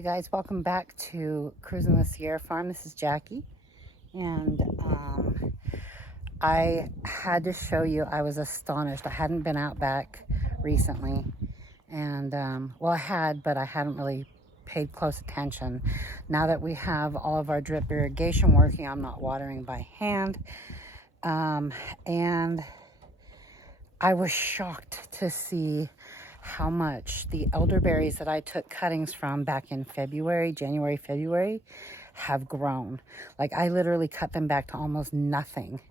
Hey guys, welcome back to Cruising the Sierra Farm. This is Jackie, and I had to show you. I was astonished. I hadn't been out back recently, and well, I had, but I hadn't really paid close attention. Now that we have all of our drip irrigation working, I'm not watering by hand, and I was shocked to see how much the elderberries that I took cuttings from back in January, February, have grown. Like, I literally cut them back to almost nothing.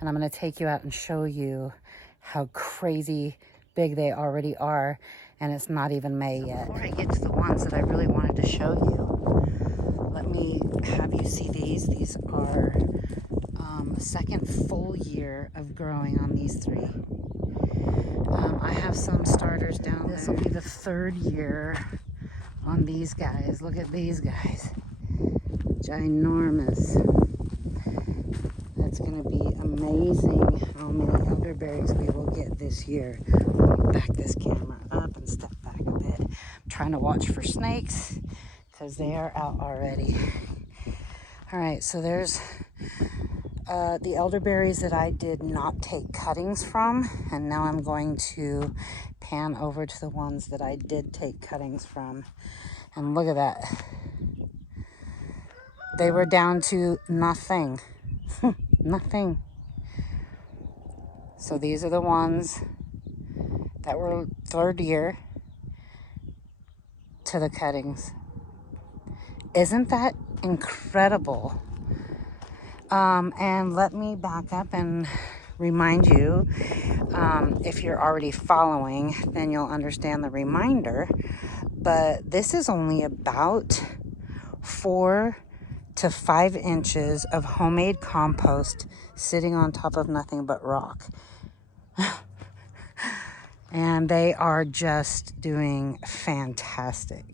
And I'm going to take you out and show you how crazy big they already are. And it's not even May yet. Before I get to the ones that I really wanted to show you, let me have you see these. These are the second full year of growing on these three. I have some starters down there. This will be the third year on these guys. Look at these guys. Ginormous. That's going to be amazing how many elderberries we will get this year. Let me back this camera up and step back a bit. I'm trying to watch for snakes because they are out already. All right, so there's the elderberries that I did not take cuttings from, and now I'm going to pan over to the ones that I did take cuttings from. And look at that. They were down to nothing. Nothing. So these are the ones that were third year to the cuttings. Isn't that incredible? And let me back up and remind you, if you're already following, then you'll understand the reminder. But this is only about 4 to 5 inches of homemade compost sitting on top of nothing but rock. And they are just doing fantastic.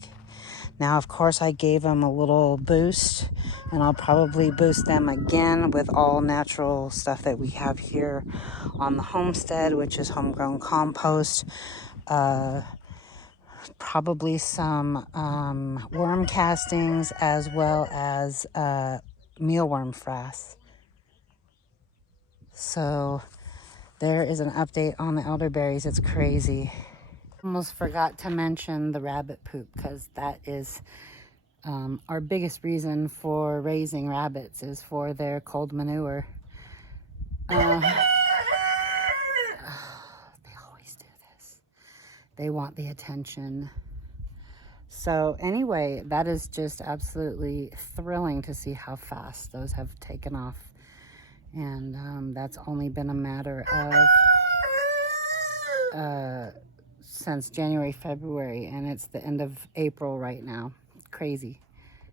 Now, of course, I gave them a little boost, and I'll probably boost them again with all natural stuff that we have here on the homestead, which is homegrown compost, probably some worm castings, as well as mealworm frass. So there is an update on the elderberries. It's crazy. Almost forgot to mention the rabbit poop, because that is our biggest reason for raising rabbits, is for their cold manure. They always do this. They want the attention. So anyway, that is just absolutely thrilling to see how fast those have taken off. And that's only been a matter of since January, February, and it's the end of April right now. Crazy.